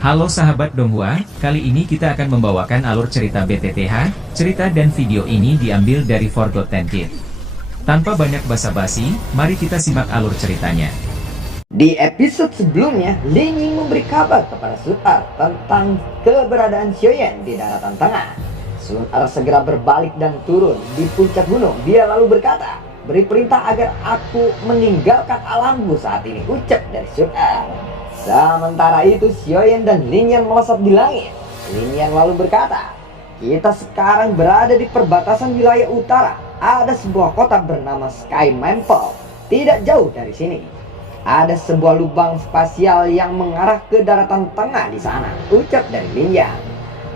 Halo sahabat Donghua, kali ini kita akan membawakan alur cerita BTTH. Cerita dan video ini diambil dari Forgotten Kid. Tanpa banyak basa-basi, mari kita simak alur ceritanya. Di episode sebelumnya, Lin Ying memberi kabar kepada Sun Er tentang keberadaan Xiaoyan di daratan tengah. Sun Er segera berbalik dan turun di puncak gunung. Dia lalu berkata, "Beri perintah agar aku meninggalkan alamku saat ini," ucap dari Sun Er. Sementara itu Xiaoyan dan Lin Yan melesat di langit. Lin Yan lalu berkata, "Kita sekarang berada di perbatasan wilayah utara. Ada sebuah kota bernama Sky Mantle. Tidak jauh dari sini. Ada sebuah lubang spasial yang mengarah ke daratan tengah di sana," ucap dari Lin Yan.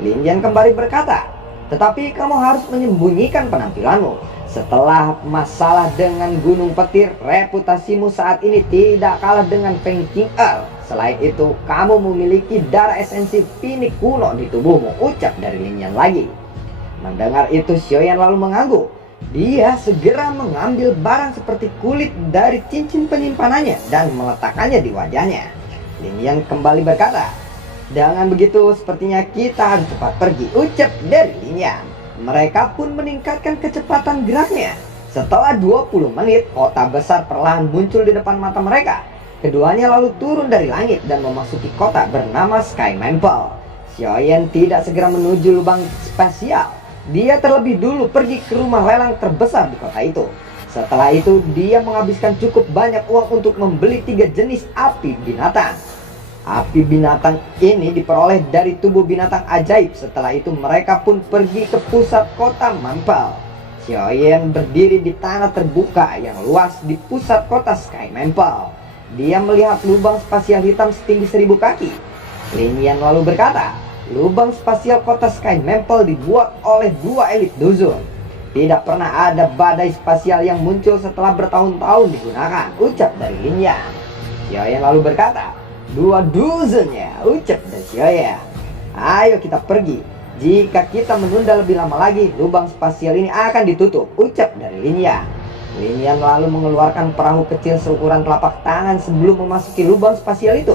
Lin Yan kembali berkata, "Tetapi kamu harus menyembunyikan penampilanmu. Setelah masalah dengan Gunung Petir, reputasimu saat ini tidak kalah dengan Feng Qing'er. Selain itu, kamu memiliki darah esensi Phoenix kuno di tubuhmu," ucap dari Lin Yan lagi. Mendengar itu, Xiaoyan lalu mengangguk. Dia segera mengambil barang seperti kulit dari cincin penyimpanannya dan meletakkannya di wajahnya. Lin Yan kembali berkata, "Dengan begitu sepertinya kita harus cepat pergi," ucap dari Lin Yan. Mereka pun meningkatkan kecepatan geraknya. Setelah 20 menit, kota besar perlahan muncul di depan mata mereka. Keduanya lalu turun dari langit dan memasuki kota bernama Sky Mantle. Xiaoyan tidak segera menuju lubang spasial. Dia terlebih dulu pergi ke rumah lelang terbesar di kota itu. Setelah itu, dia menghabiskan cukup banyak uang untuk membeli 3 jenis api binatang. Api binatang ini diperoleh dari tubuh binatang ajaib. Setelah itu mereka pun pergi ke pusat kota Mantle. Xiaoyan berdiri di tanah terbuka yang luas di pusat kota Sky Mantle. Dia melihat lubang spasial hitam setinggi 1000 kaki. Lin Yan lalu berkata, "Lubang spasial kota Sky Mantle dibuat oleh 2 elit dusun. Tidak pernah ada badai spasial yang muncul setelah bertahun-tahun digunakan," ucap dari Lin Yan. Xiaoyan lalu berkata, "2 dusunnya," ucap dari Xiaoyan. "Ayo kita pergi. Jika kita menunda lebih lama lagi, lubang spasial ini akan ditutup," ucap dari Lin Yan. Lin Yan lalu mengeluarkan perahu kecil seukuran telapak tangan sebelum memasuki lubang spasial itu.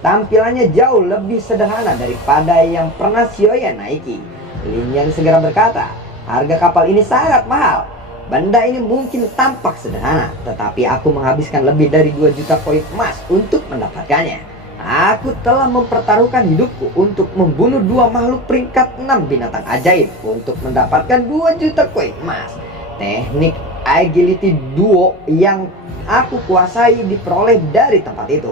Tampilannya jauh lebih sederhana daripada yang pernah Xiaoyan naiki. Lin Yan segera berkata, "Harga kapal ini sangat mahal. Benda ini mungkin tampak sederhana, tetapi aku menghabiskan lebih dari 2 juta koin emas untuk mendapatkannya. Aku telah mempertaruhkan hidupku untuk membunuh 2 makhluk peringkat 6 binatang ajaib untuk mendapatkan 2 juta koin emas. Teknik agility duo yang aku kuasai diperoleh dari tempat itu.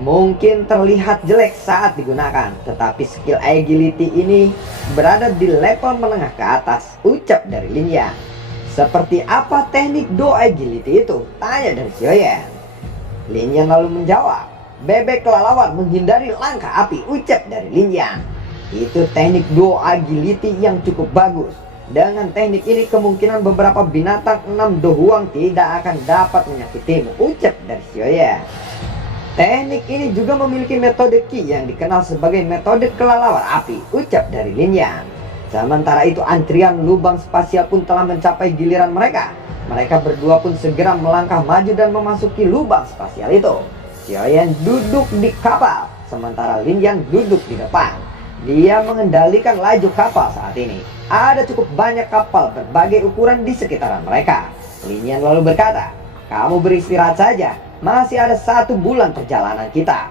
Mungkin terlihat jelek saat digunakan, tetapi skill agility ini berada di level menengah ke atas," ucap dari Lin Yan. "Seperti apa teknik duo agility itu?" tanya dari Xiaoyan. Lin Yan lalu menjawab, "Bebek kelelawar menghindari langkah api," ucap dari Lin Yan. "Itu teknik duo agility yang cukup bagus. Dengan teknik ini kemungkinan beberapa binatang 6 dohuang tidak akan dapat menyakitimu," ucap dari Xiaoyan. "Teknik ini juga memiliki metode Qi yang dikenal sebagai metode kelelawar api," ucap dari Lin Yan. Sementara itu antrian lubang spasial pun telah mencapai giliran mereka. Mereka berdua pun segera melangkah maju dan memasuki lubang spasial itu. Xiaoyan duduk di kapal, sementara Lin Yan duduk di depan. Dia mengendalikan laju kapal saat ini. Ada cukup banyak kapal berbagai ukuran di sekitaran mereka. Lin Yan lalu berkata, "Kamu beristirahat saja. Masih ada 1 bulan perjalanan kita,"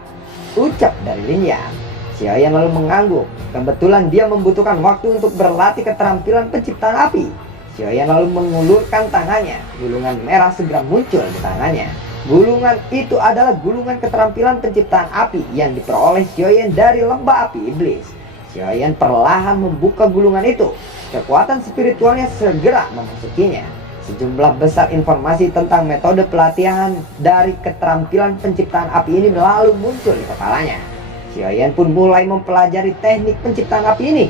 ucap dari Lin Yan. Xiaoyan lalu mengangguk. Kebetulan dia membutuhkan waktu untuk berlatih keterampilan penciptaan api. Xiaoyan lalu mengulurkan tangannya. Gulungan merah segera muncul di tangannya. Gulungan itu adalah gulungan keterampilan penciptaan api yang diperoleh Xiaoyan dari lembah api iblis. Xiaoyan perlahan membuka gulungan itu. Kekuatan spiritualnya segera memasukinya. Sejumlah besar informasi tentang metode pelatihan dari keterampilan penciptaan api ini lalu muncul di kepalanya. Xiaoyan pun mulai mempelajari teknik penciptaan api ini.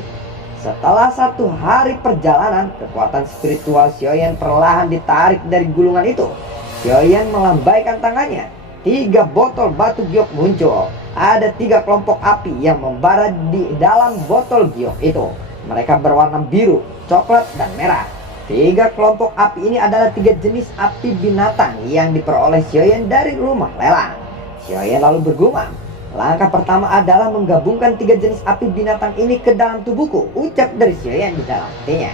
Setelah 1 hari perjalanan, kekuatan spiritual Xiaoyan perlahan ditarik dari gulungan itu. Xiaoyan melambaikan tangannya. 3 botol batu giok muncul. Ada 3 kelompok api yang membara di dalam botol giok itu. Mereka berwarna biru, coklat, dan merah. 3 kelompok api ini adalah 3 jenis api binatang yang diperoleh Xiaoyan dari rumah lelang. Xiaoyan lalu bergumam, Langkah pertama adalah menggabungkan 3 jenis api binatang ini ke dalam tubuhku, ucap dari Xiaoyan di dalam hatinya.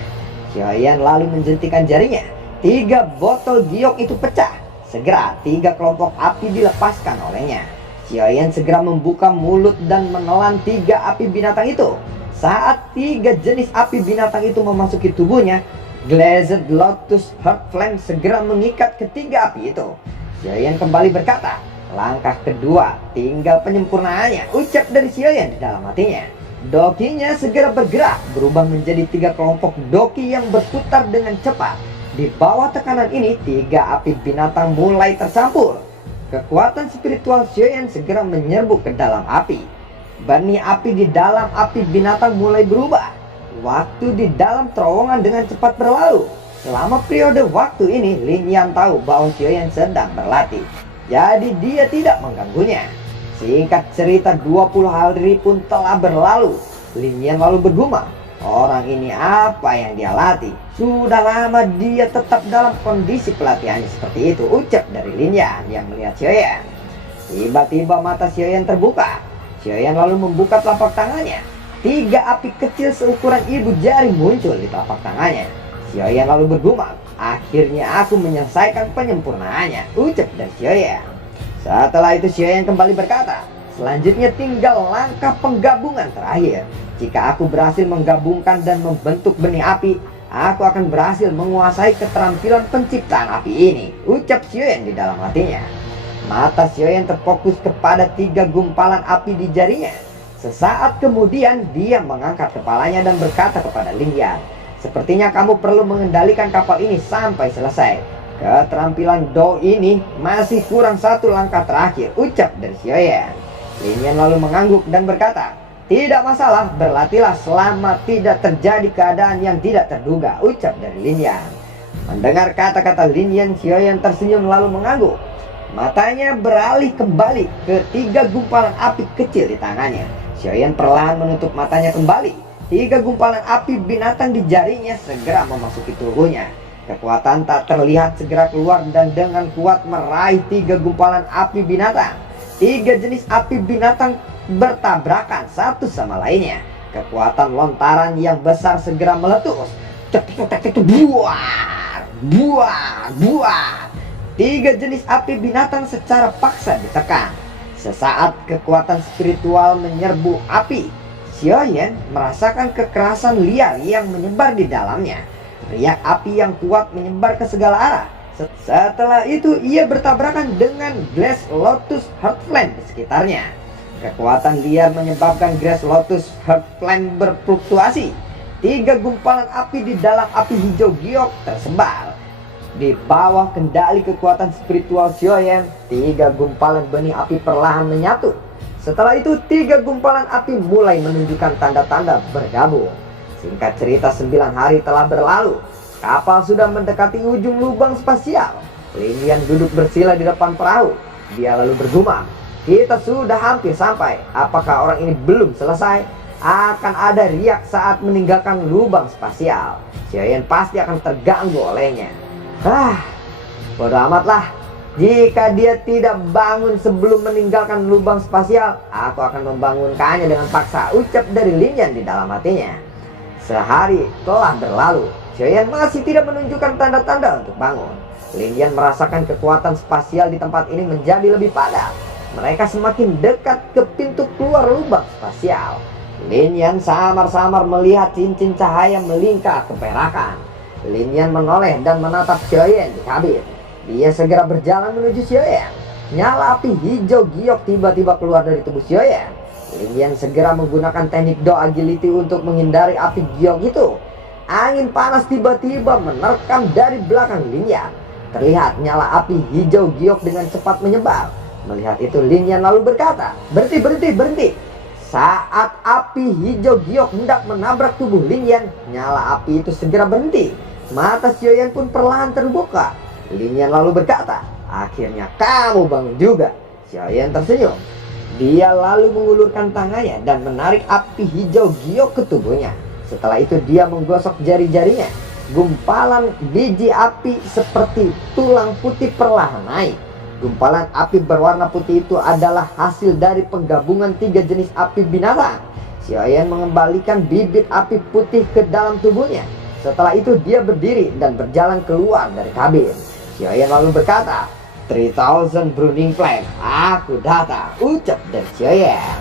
Xiaoyan lalu menjentikan jarinya. 3 botol giok itu pecah. Segera 3 kelompok api dilepaskan olehnya. Xiaoyan segera membuka mulut dan menelan 3 api binatang itu. Saat 3 jenis api binatang itu memasuki tubuhnya, Glazed Lotus Heart Flame segera mengikat ketiga api itu. Xiaoyan kembali berkata, langkah kedua tinggal penyempurnaannya, ucap dari Xiaoyan di dalam hatinya. Dokinya segera bergerak, berubah menjadi 3 kelompok doki yang berputar dengan cepat. Di bawah tekanan ini, 3 api binatang mulai tercampur. Kekuatan spiritual Xiaoyan segera menyerbu ke dalam api. Benih api di dalam api binatang mulai berubah. Waktu di dalam terowongan dengan cepat berlalu. Selama periode waktu ini, Lin Yan tahu bahwa Xiaoyan sedang berlatih. Jadi dia tidak mengganggunya. Singkat cerita, 20 hari pun telah berlalu. Lin Yan lalu bergumam, orang ini apa yang dia latih? Sudah lama dia tetap dalam kondisi pelatihannya seperti itu, ucap dari Lin Yan yang melihat Xiaoyan. Tiba-tiba mata Xiaoyan terbuka. Xiaoyan lalu membuka telapak tangannya. 3 api kecil seukuran ibu jari muncul di telapak tangannya. Xiaoyan lalu bergumam, akhirnya aku menyelesaikan penyempurnaannya, ucap dari Xiaoyan. Setelah itu Xiaoyan kembali berkata, selanjutnya tinggal langkah penggabungan terakhir. Jika aku berhasil menggabungkan dan membentuk benih api, aku akan berhasil menguasai keterampilan penciptaan api ini, ucap Xiaoyan di dalam hatinya. Mata Xiaoyan terfokus kepada 3 gumpalan api di jarinya. Sesaat kemudian dia mengangkat kepalanya dan berkata kepada Lin Yan, sepertinya kamu perlu mengendalikan kapal ini sampai selesai. Keterampilan Do ini masih kurang 1 langkah terakhir, ucap dari Xiaoyan. Lin Yan lalu mengangguk dan berkata, tidak masalah, berlatihlah selama tidak terjadi keadaan yang tidak terduga, ucap dari Lin Yan. Mendengar kata-kata Lin Yan, Xiaoyan tersenyum lalu mengangguk. Matanya beralih kembali ke 3 gumpalan api kecil di tangannya. Xiaoyan perlahan menutup matanya kembali. 3 gumpalan api binatang di jarinya segera memasuki tubuhnya. Kekuatan tak terlihat segera keluar dan dengan kuat meraih 3 gumpalan api binatang. 3 jenis api binatang bertabrakan satu sama lainnya. Kekuatan lontaran yang besar segera meletus. Buar, buar, buar. 3 jenis api binatang secara paksa ditekan. Sesaat kekuatan spiritual menyerbu api. Xiaoyan merasakan kekerasan liar yang menyebar di dalamnya. Riak api yang kuat menyebar ke segala arah. Setelah itu ia bertabrakan dengan Glass Lotus Heart Flame di sekitarnya. Kekuatan liar menyebabkan Glass Lotus Heart Flame berfluktuasi. 3 gumpalan api di dalam api hijau giok tersebar. Di bawah kendali kekuatan spiritual Xiaoyan, 3 gumpalan benih api perlahan menyatu. Setelah itu 3 gumpalan api mulai menunjukkan tanda-tanda bergabung. Singkat cerita, 9 hari telah berlalu. Kapal sudah mendekati ujung lubang spasial. Lin Yan duduk bersila di depan perahu. Dia lalu bergumam, kita sudah hampir sampai. Apakah orang ini belum selesai? Akan ada riak saat meninggalkan lubang spasial. Xiaoyan pasti akan terganggu olehnya. Bodoh amatlah. Jika dia tidak bangun sebelum meninggalkan lubang spasial, aku akan membangunkannya dengan paksa, ucap dari Lin Yan di dalam hatinya. Sehari telah berlalu. Xiaoyan masih tidak menunjukkan tanda-tanda untuk bangun. Lin Yan merasakan kekuatan spasial di tempat ini menjadi lebih padat. Mereka semakin dekat ke pintu keluar lubang spasial. Lin Yan samar-samar melihat cincin cahaya melingkar keperakan. Lin Yan menoleh dan menatap Xiaoyan di kabin. Dia segera berjalan menuju Xiaoyan. Nyala api hijau giok tiba-tiba keluar dari tubuh Xiaoyan. Lin Yan segera menggunakan teknik Do Agility untuk menghindari api giok itu. Angin panas tiba-tiba menerkam dari belakang Lin Yan. Terlihat nyala api hijau giok dengan cepat menyebar. Melihat itu Lin Yan lalu berkata, berhenti, berhenti, berhenti. Saat api hijau giok hendak menabrak tubuh Lin Yan, nyala api itu segera berhenti. Mata Xiaoyan pun perlahan terbuka. Lin Yan lalu berkata, akhirnya kamu bangun juga. Xiaoyan tersenyum. Dia lalu mengulurkan tangannya dan menarik api hijau giok ke tubuhnya. Setelah itu dia menggosok jari-jarinya. Gumpalan biji api seperti tulang putih perlahan naik. Gumpalan api berwarna putih itu adalah hasil dari penggabungan 3 jenis api binatang. Xiaoyan mengembalikan bibit api putih ke dalam tubuhnya. Setelah itu dia berdiri dan berjalan keluar dari kabin. Xiaoyan lalu berkata, 3000 Burning Flame, aku datang, ucap dari Xiaoyan.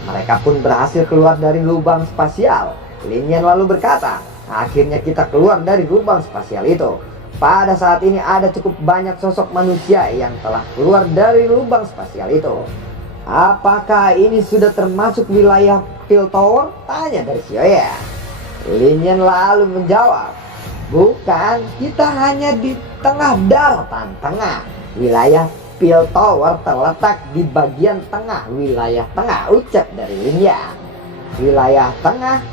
Mereka pun berhasil keluar dari lubang spasial. Lin Yan lalu berkata, akhirnya kita keluar dari lubang spasial itu. Pada saat ini ada cukup banyak sosok manusia yang telah keluar dari lubang spasial itu. Apakah ini sudah termasuk wilayah Pil Tower? Tanya dari Xiaoyan. Lin Yan lalu menjawab, bukan, kita hanya di tengah daratan tengah. Wilayah Pil Tower terletak di bagian tengah wilayah tengah, ucap dari Lin Yan. Wilayah tengah?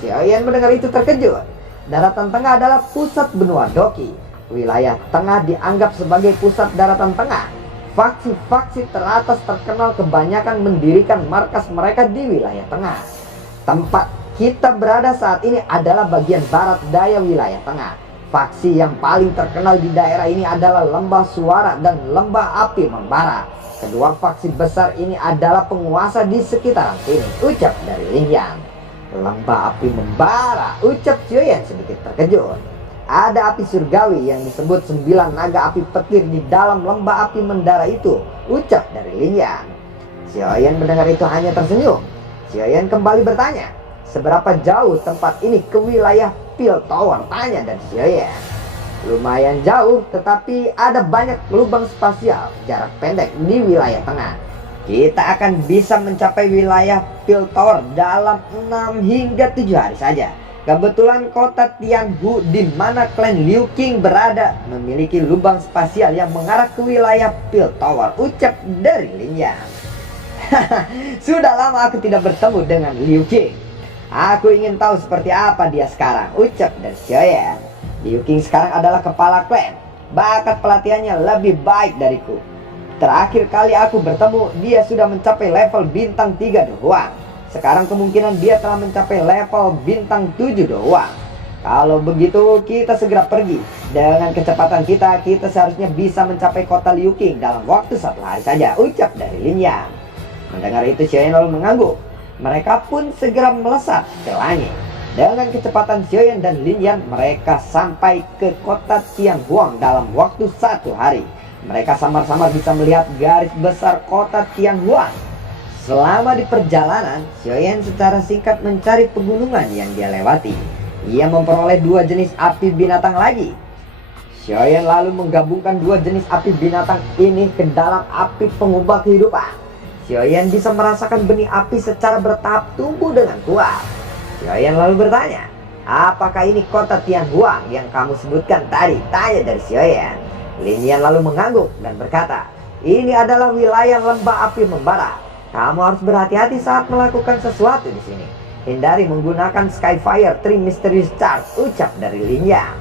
Xiaoyan mendengar itu terkejut. Daratan tengah adalah pusat benua Doki. Wilayah tengah dianggap sebagai pusat daratan tengah. Faksi-faksi teratas terkenal kebanyakan mendirikan markas mereka di wilayah tengah. Tempat kita berada saat ini adalah bagian barat daya wilayah tengah. Faksi yang paling terkenal di daerah ini adalah Lembah Suara dan Lembah Api Membara. Kedua faksi besar ini adalah penguasa di sekitaran sini, ucap dari Lin Yan. Lembah Api Membara, ucap Xiaoyan sedikit terkejut. Ada api surgawi yang disebut 9 naga api petir di dalam lembah api mendara itu, ucap dari Lin Yan. Xiaoyan mendengar itu hanya tersenyum. Xiaoyan kembali bertanya, seberapa jauh tempat ini ke wilayah Pil Tower? Tanya dari Xiaoyan. Lumayan jauh, tetapi ada banyak lubang spasial jarak pendek di wilayah tengah. Kita akan bisa mencapai wilayah Pil Tower dalam 6 hingga 7 hari saja. Kebetulan kota Tianhu di mana klan Liu Qing berada memiliki lubang spasial yang mengarah ke wilayah Pil Tower, ucap dari Lin Yan. Sudah lama aku tidak bertemu dengan Liu Qing. Aku ingin tahu seperti apa dia sekarang, ucap dari Xiaoyan. Liu Qing sekarang adalah kepala klan. Bakat pelatihannya lebih baik dariku. Terakhir kali aku bertemu, dia sudah mencapai level bintang 3 doang. Sekarang kemungkinan dia telah mencapai level bintang 7 doang. Kalau begitu kita segera pergi. Dengan kecepatan kita seharusnya bisa mencapai kota Liu Qing dalam waktu 1 hari saja, ucap dari Lin Yan. Mendengar itu Xiaoyan lalu mengangguk. Mereka pun segera melesat ke langit. Dengan kecepatan Xiaoyan dan Lin Yan, mereka sampai ke kota Tianhuang dalam waktu 1 hari. Mereka samar-samar bisa melihat garis besar kota Tianhuang. Selama di perjalanan, Xiaoyan secara singkat mencari pegunungan yang dia lewati. Ia memperoleh 2 jenis api binatang lagi. Xiaoyan lalu menggabungkan 2 jenis api binatang ini ke dalam api pengubah kehidupan. Xiaoyan bisa merasakan benih api secara bertahap tumbuh dengan kuat. Xiaoyan lalu bertanya, apakah ini kota Tianhuang yang kamu sebutkan tadi? Tanya dari Xiaoyan. Lin Yan lalu mengangguk dan berkata, ini adalah wilayah lembah api membara. Kamu harus berhati-hati saat melakukan sesuatu di sini. Hindari menggunakan Skyfire 3 Mysterious Charge, ucap dari Lin Yan.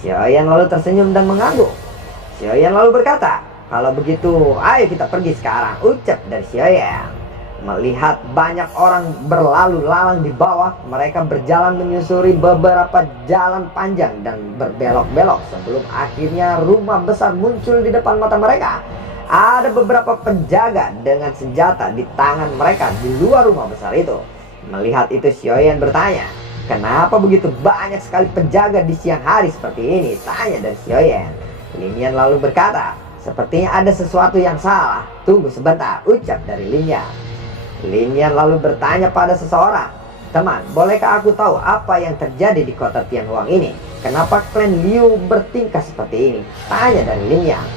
Xiaoyan lalu tersenyum dan mengangguk. Xiaoyan lalu berkata, kalau begitu ayo kita pergi sekarang, ucap dari Xiaoyan. Melihat banyak orang berlalu lalang di bawah, mereka berjalan menyusuri beberapa jalan panjang dan berbelok-belok sebelum akhirnya rumah besar muncul di depan mata mereka. Ada beberapa penjaga dengan senjata di tangan mereka di luar rumah besar itu. Melihat itu Xiaoyan bertanya, kenapa begitu banyak sekali penjaga di siang hari seperti ini? Tanya dari Xiaoyan. Lin Yan lalu berkata, sepertinya ada sesuatu yang salah. Tunggu sebentar, ucap dari Lin Yan. Lin Yan lalu bertanya pada seseorang, teman, bolehkah aku tahu apa yang terjadi di kota Tianhuang ini? Kenapa klan Liu bertingkah seperti ini? Tanya dari Lin Yan.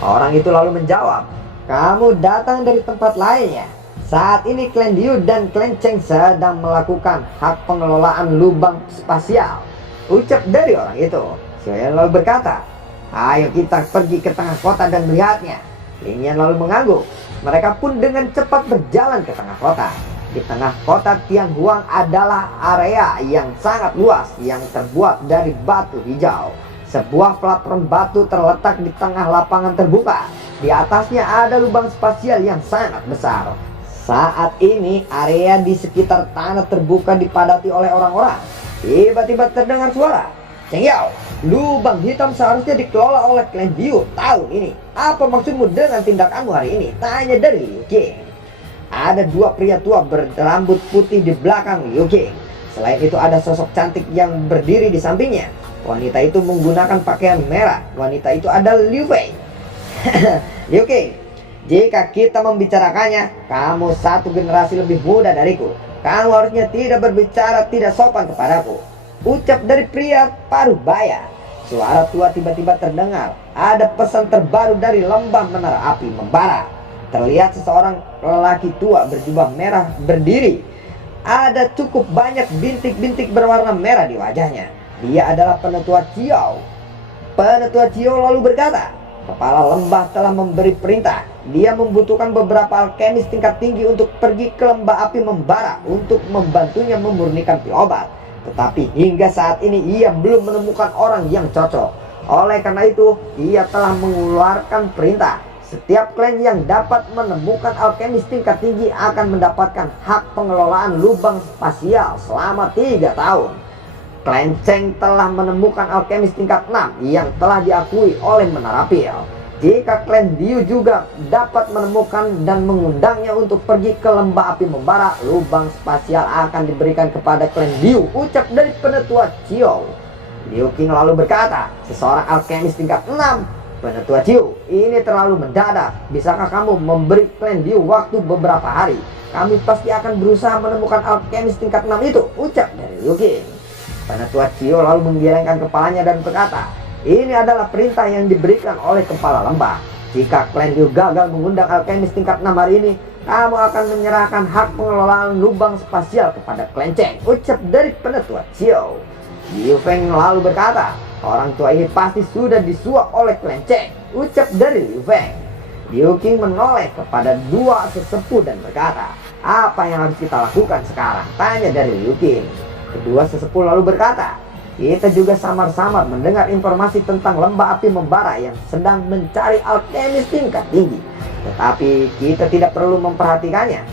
Orang itu lalu menjawab, kamu datang dari tempat lain ya? Saat ini klan Liu dan klan Cheng sedang melakukan hak pengelolaan lubang spasial, ucap dari orang itu. Xiaoyan lalu berkata, ayo kita pergi ke tengah kota dan melihatnya. Lin Yan lalu mengangguk. Mereka pun dengan cepat berjalan ke tengah kota. Di tengah kota Tianhuang adalah area yang sangat luas yang terbuat dari batu hijau. Sebuah platform batu terletak di tengah lapangan terbuka. Di atasnya ada lubang spasial yang sangat besar. Saat ini area di sekitar tanah terbuka dipadati oleh orang-orang. Tiba-tiba terdengar suara. Cheng Yao, lubang hitam seharusnya dikelola oleh klan Liu tahun ini. Apa maksudmu dengan tindakanmu hari ini? Tanya dari Liu King. Ada dua pria tua berambut putih di belakang Liu King. Selain itu ada sosok cantik yang berdiri di sampingnya. Wanita itu menggunakan pakaian merah. Wanita itu adalah Liu Fei. Liu King, jika kita membicarakannya, kamu satu generasi lebih muda dariku. Kamu harusnya tidak berbicara tidak sopan kepadaku, ucap dari pria paruh baya. Suara tua tiba-tiba terdengar. Ada pesan terbaru dari lembah menara api membara. Terlihat seseorang lelaki tua berjubah merah berdiri. Ada cukup banyak bintik-bintik berwarna merah di wajahnya. Dia adalah Penetua Chiao. Penetua Chiao lalu berkata, kepala lembah telah memberi perintah. Dia membutuhkan beberapa alkemis tingkat tinggi untuk pergi ke lembah api membara untuk membantunya memurnikan pil obat. Tetapi hingga saat ini ia belum menemukan orang yang cocok. Oleh karena itu, ia telah mengeluarkan perintah. Setiap klan yang dapat menemukan alkemis tingkat tinggi akan mendapatkan hak pengelolaan lubang spasial selama 3 tahun. Klan Cheng telah menemukan alkemis tingkat 6 yang telah diakui oleh Menara Pil. Jika klan Liu juga dapat menemukan dan mengundangnya untuk pergi ke lembah api membara, lubang spasial akan diberikan kepada klan Liu, ucap dari Penetua Chiao. Liu King lalu berkata, seseorang alkemis tingkat 6. Penetua Chiao, ini terlalu mendadak. Bisakah kamu memberi klan Liu waktu beberapa hari? Kami pasti akan berusaha menemukan alkemis tingkat 6 itu, ucap dari Liu King. Penetua Chiao lalu menggelengkan kepalanya dan berkata, ini adalah perintah yang diberikan oleh kepala lembah. Jika klan Liu gagal mengundang alkemis tingkat 6 hari ini, kamu akan menyerahkan hak pengelolaan lubang spasial kepada klan Cheng, ucap dari Penetua Chiao. Liu Feng lalu berkata, orang tua ini pasti sudah disuap oleh klan Cheng, ucap dari Liu Feng. Liu King menoleh kepada dua sesepuh dan berkata, apa yang harus kita lakukan sekarang? Tanya dari Liu King. Kedua sesepuh lalu berkata, kita juga samar-samar mendengar informasi tentang lembah api membara yang sedang mencari alkemis tingkat tinggi. Tetapi kita tidak perlu memperhatikannya.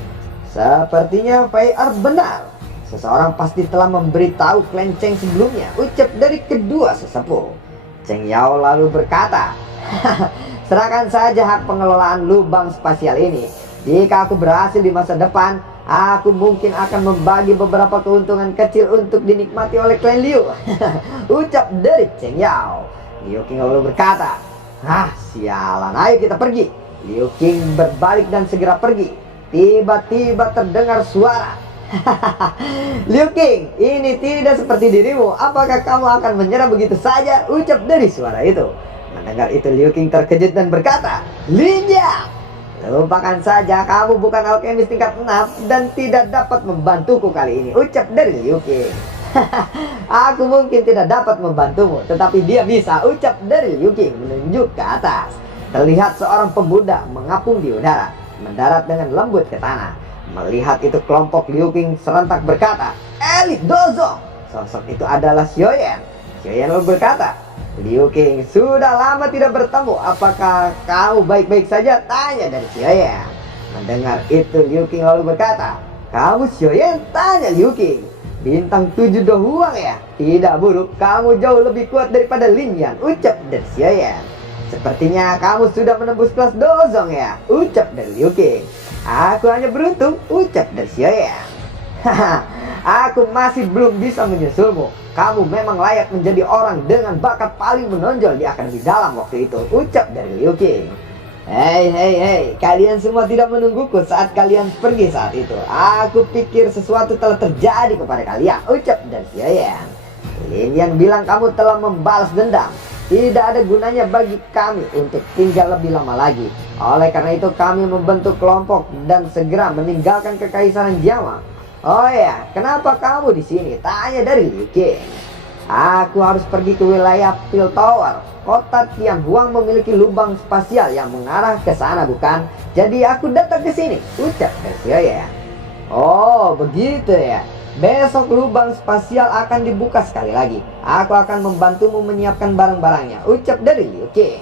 Sepertinya Fei Er benar. Seseorang pasti telah memberitahu klan Cheng sebelumnya, ucap dari kedua sesepuh. Cheng Yao lalu berkata, serahkan saja hak pengelolaan lubang spasial ini. Jika aku berhasil di masa depan, aku mungkin akan membagi beberapa keuntungan kecil untuk dinikmati oleh klan Liu, ucap dari Cheng Yao. Liu King lalu berkata, sialan, ayo kita pergi. Liu King berbalik dan segera pergi. Tiba-tiba terdengar suara, Liu King, ini tidak seperti dirimu. Apakah kamu akan menyerah begitu saja? Ucap dari suara itu. Mendengar itu Liu King terkejut dan berkata, Lin Yang, lupakan saja, kamu bukan alkemis tingkat 6 dan tidak dapat membantuku kali ini, ucap dari Liu King. Aku mungkin tidak dapat membantumu, tetapi dia bisa, ucap dari Liu King menunjuk ke atas. Terlihat seorang pemuda mengapung di udara, mendarat dengan lembut ke tanah. Melihat itu kelompok Liu King serentak berkata, Elit Dozong. Sosok itu adalah Xiaoyan. Xiaoyan lalu berkata, Liu King, sudah lama tidak bertemu. Apakah kau baik-baik saja? Tanya dari Xiaoyan. Mendengar itu Liu King lalu berkata, kamu Xiaoyan? Tanya Liu King. Bintang 7 dohuang ya? Tidak buruk, kamu jauh lebih kuat daripada Lin Yan, ucap dari Xiaoyan. Sepertinya kamu sudah menembus kelas Dozong ya? Ucap dari Liu King. Aku hanya beruntung, ucap dari Xiaoyan. Aku masih belum bisa menyusulmu. Kamu memang layak menjadi orang dengan bakat paling menonjol di akademi dalam waktu itu, ucap dari Liu King. Hei, kalian semua tidak menungguku saat kalian pergi saat itu. Aku pikir sesuatu telah terjadi kepada kalian, ucap dari Xiaoyan. Lin Yan bilang kamu telah membalas dendam. Tidak ada gunanya bagi kami untuk tinggal lebih lama lagi. Oleh karena itu kami membentuk kelompok dan segera meninggalkan kekaisaran Jiama. Oh ya, kenapa kamu di sini? Tanya dari Liu King. Aku harus pergi ke wilayah Pil Tower. Kota Tianhuang memiliki lubang spasial yang mengarah ke sana, bukan? Jadi aku datang ke sini, ucap Xiaoyan. Oh, begitu ya. Besok lubang spasial akan dibuka sekali lagi. Aku akan membantumu menyiapkan barang-barangnya, ucap dari Liu King.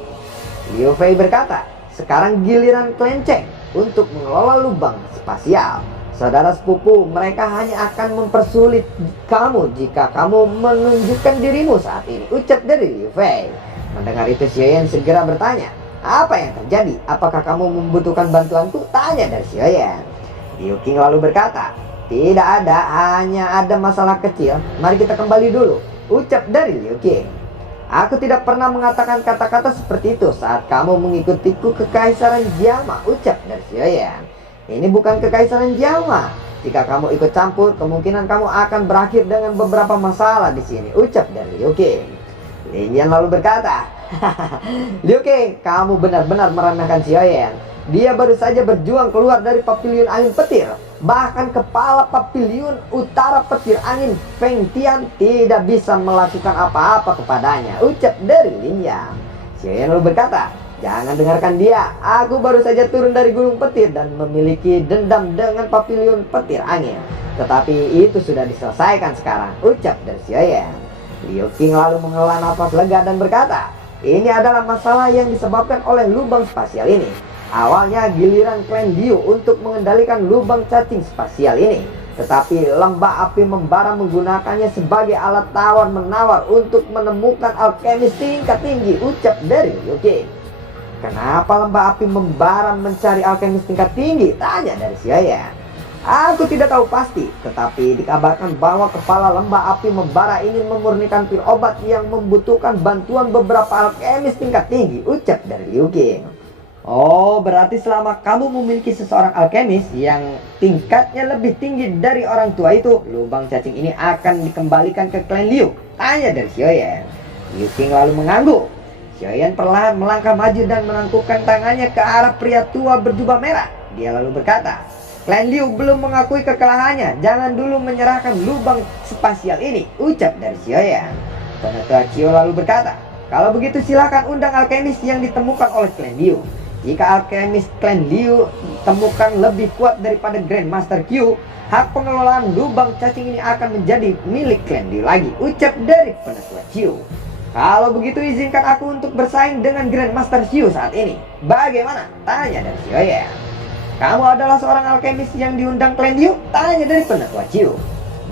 Liu Fei berkata, sekarang giliran klan Cheng untuk mengelola lubang spasial. Saudara sepupu, mereka hanya akan mempersulit kamu jika kamu menunjukkan dirimu saat ini, ucap dari Liu Fei. Mendengar itu, Xiaoyan segera bertanya, apa yang terjadi? Apakah kamu membutuhkan bantuanku? Tanya dari Xiaoyan. Liu Qing lalu berkata, tidak ada, hanya ada masalah kecil. Mari kita kembali dulu, ucap dari Liu Qing. Aku tidak pernah mengatakan kata-kata seperti itu saat kamu mengikutiku ke Kekaisaran Jiama, ucap dari Xiaoyan. Ini bukan Kekaisaran Jiama. Jika kamu ikut campur, kemungkinan kamu akan berakhir dengan beberapa masalah di sini, ucap dari Liu Qing. Lin Yan lalu berkata, Liu Qing, kamu benar-benar meremehkan Xiaoyan. Dia baru saja berjuang keluar dari Paviliun Angin Petir. Bahkan kepala Paviliun Utara Petir Angin Feng Tian tidak bisa melakukan apa-apa kepadanya, ucap dari Lin Yan. Xiaoyan lalu berkata, jangan dengarkan dia. Aku baru saja turun dari Gunung Petir dan memiliki dendam dengan Paviliun Petir Angin. Tetapi itu sudah diselesaikan sekarang, ucap dari Xiaoyan. Liu Qing lalu menghela nafas lega dan berkata, ini adalah masalah yang disebabkan oleh lubang spasial ini. Awalnya giliran klan Liu untuk mengendalikan lubang cacing spasial ini. Tetapi lembah api membara menggunakannya sebagai alat tawar-menawar untuk menemukan alkemis tingkat tinggi, ucap dari Liu Qing. Kenapa lembah api membara mencari alkemis tingkat tinggi? Tanya dari Xiaoyan. Aku tidak tahu pasti, tetapi dikabarkan bahwa kepala lembah api membara ingin memurnikan pil obat yang membutuhkan bantuan beberapa alkemis tingkat tinggi, ucap dari Liu Qing. Oh, berarti selama kamu memiliki seseorang alkemis yang tingkatnya lebih tinggi dari orang tua itu, lubang cacing ini akan dikembalikan ke klan Liu, tanya dari Xiaoyan. Liu Qing lalu mengangguk. Xiaoyan perlahan melangkah maju dan menangkupkan tangannya ke arah pria tua berjubah merah. Dia lalu berkata, klan Liu belum mengakui kekalahannya, jangan dulu menyerahkan lubang spasial ini, ucap dari Xiaoyan. Penatua Qiu lalu berkata, kalau begitu silakan undang alkemis yang ditemukan oleh klan Liu. Jika alkemis klan Liu temukan lebih kuat daripada Grandmaster Q, hak pengelolaan lubang cacing ini akan menjadi milik klan Liu lagi, ucap dari penatua Qiu. Kalau begitu izinkan aku untuk bersaing dengan Grandmaster Qiu saat ini. Bagaimana? Tanya dari Xiaoyan. Kamu adalah seorang alkemis yang diundang klan Liu? Tanya dari penatua Qiu.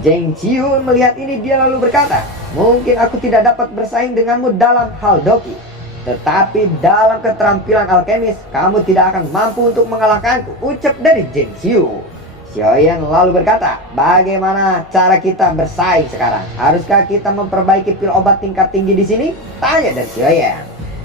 Zheng Qiu melihat ini, dia lalu berkata, mungkin aku tidak dapat bersaing denganmu dalam hal doki, tetapi dalam keterampilan alkemis, kamu tidak akan mampu untuk mengalahkanku, ucap dari Zheng Qiu. Xiaoyan lalu berkata, bagaimana cara kita bersaing sekarang? Haruskah kita memperbaiki pil obat tingkat tinggi di sini? Tanya dari Xiaoyan.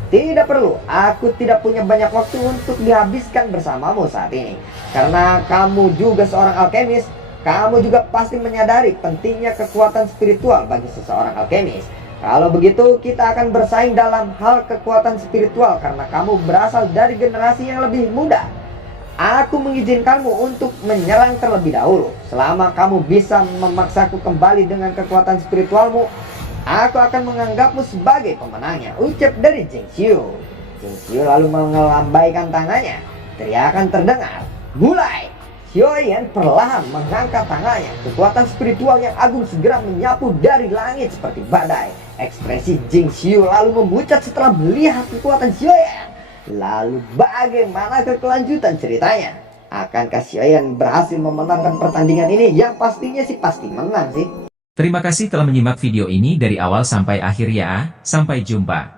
Tidak perlu, aku tidak punya banyak waktu untuk dihabiskan bersamamu saat ini. Karena kamu juga seorang alkemis, kamu juga pasti menyadari pentingnya kekuatan spiritual bagi seseorang alkemis. Kalau begitu kita akan bersaing dalam hal kekuatan spiritual karena kamu berasal dari generasi yang lebih muda. Aku mengizinkanmu untuk menyerang terlebih dahulu. Selama kamu bisa memaksaku kembali dengan kekuatan spiritualmu, aku akan menganggapmu sebagai pemenangnya, ucap dari Zheng Qiu. Zheng Qiu lalu melambaikan tangannya. Teriakan terdengar. Mulai! Xiaoyan perlahan mengangkat tangannya. Kekuatan spiritual yang agung segera menyapu dari langit seperti badai. Ekspresi Zheng Qiu lalu memucat setelah melihat kekuatan Xiaoyan. Lalu bagaimana kelanjutan ceritanya? Akankah Xiaoyan berhasil memenangkan pertandingan ini? Yang pastinya sih pasti menang sih. Terima kasih telah menyimak video ini dari awal sampai akhir ya. Sampai jumpa.